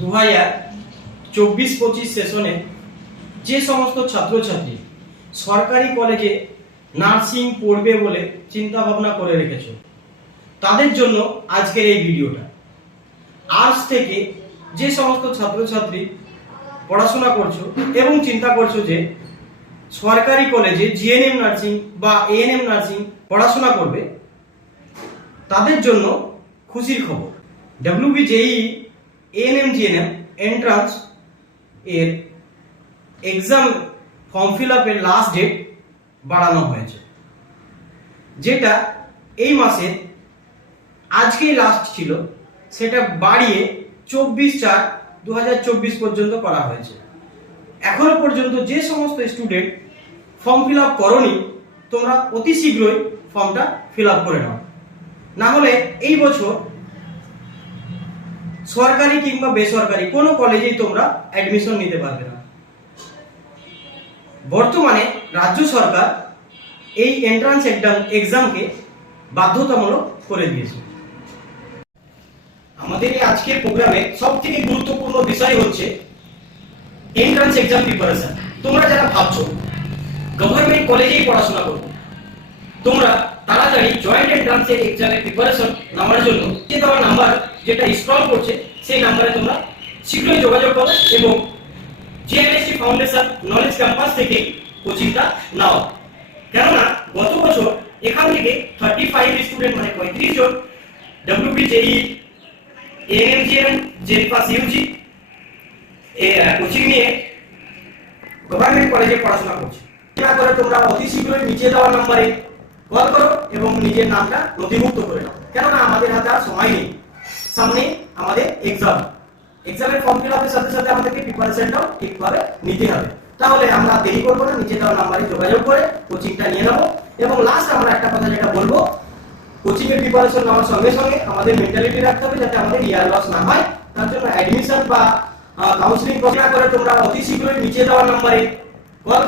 2024-25 সেশনে যে সমস্ত ছাত্রছাত্রী সরকারি কলেজে নার্সিং পড়বে বলে চিন্তা ভাবনা করে রেখেছো, তাদের জন্য আজকের এই ভিডিওটা। আর্টস থেকে যে সমস্ত ছাত্রছাত্রী পড়াশোনা করছো এবং চিন্তা করছো যে সরকারি কলেজে জিএনএম নার্সিং বা এএনএম নার্সিং পড়াশোনা করবে, তাদের জন্য খুশির খবর। WBJEE এএনএম জিএনএম এন্ট্রান্স এর এক্সাম ফর্ম ফিল আপের লাস্ট ডেট বাড়ানো হয়েছে, যেটা এই মাসের আজকেই লাস্ট ছিল, সেটা বাড়িয়ে 24/4/2024 পর্যন্ত করা হয়েছে। এখনো পর্যন্ত যে সমস্ত স্টুডেন্ট ফর্ম ফিল আপ করোনি, তোমরা অতি শীঘ্রই ফর্মটা ফিল আপ করে নাও, না হলে এই বছর সরকারি কিংবা বেসরকারি কোনো কলেজেই তোমরা অ্যাডমিশন নিতে পারবে না। বর্তমানে রাজ্য সরকার এই এন্ট্রান্স এক্সামকে বাধ্যতামূলক করে দিয়েছে। আমাদের এই আজকের প্রোগ্রামে সবথেকে গুরুত্বপূর্ণ বিষয় হচ্ছে এন্ট্রান্স এক্সাম প্রিপারেশন। তোমরা যারা ভাবছো গভর্নমেন্ট কলেজেই পড়াশোনা করবে, তোমরা তাড়াতাড়ি জয়েন্ট এন্ট্রান্সের এক্সামের প্রিপারেশন নেওয়ার জন্য যে দেওয়া নাম্বার যেটা স্ক্রল করছে, সেই নাম্বারে তোমরা শীঘ্রই যোগাযোগ করো এবং JNSC ফাউন্ডেশন নলেজ ক্যাম্পাস থেকে কোচিংটা নাও। কেননা গত বছর এখান থেকে 35 স্টুডেন্ট মানে 35 জন WBJEE ANM GNM জেনপাস Yuji coaching নিয়ে গভর্নমেন্ট কলেজে পড়াশোনা করছে। এটা করে তোমরা অতি শীঘ্রই নিচে দেওয়া নম্বরে কল করো এবং নিজের নামটা নথিভুক্ত করে নাও, কেননা আমাদের হাতে আর সময় নেই, সামনে আমাদের এক্সামের ফর্ম ফিল আপের সাথে সাথে আমাদেরকে প্রিপারেশনটাও ঠিকভাবে নিতে হবে। তাহলে আমরা দেরি করবো না, নিচে দেওয়া নাম্বারে যোগাযোগ করে কোচিংটা নিয়ে নেবো। এবং লাস্ট আমরা একটা কথা যেটা বলবো, কোচিং এর প্রিপারেশন নেওয়ার সঙ্গে সঙ্গে আমাদের মেন্টালিটি রাখতে হবে যাতে আমাদের ইয়ার লস না হয়। তার জন্য অ্যাডমিশন বা কাউন্সিলিং প্রক্রিয়া করে তোমরা অতি শীঘ্রই নিচে দেওয়া নাম্বারে কল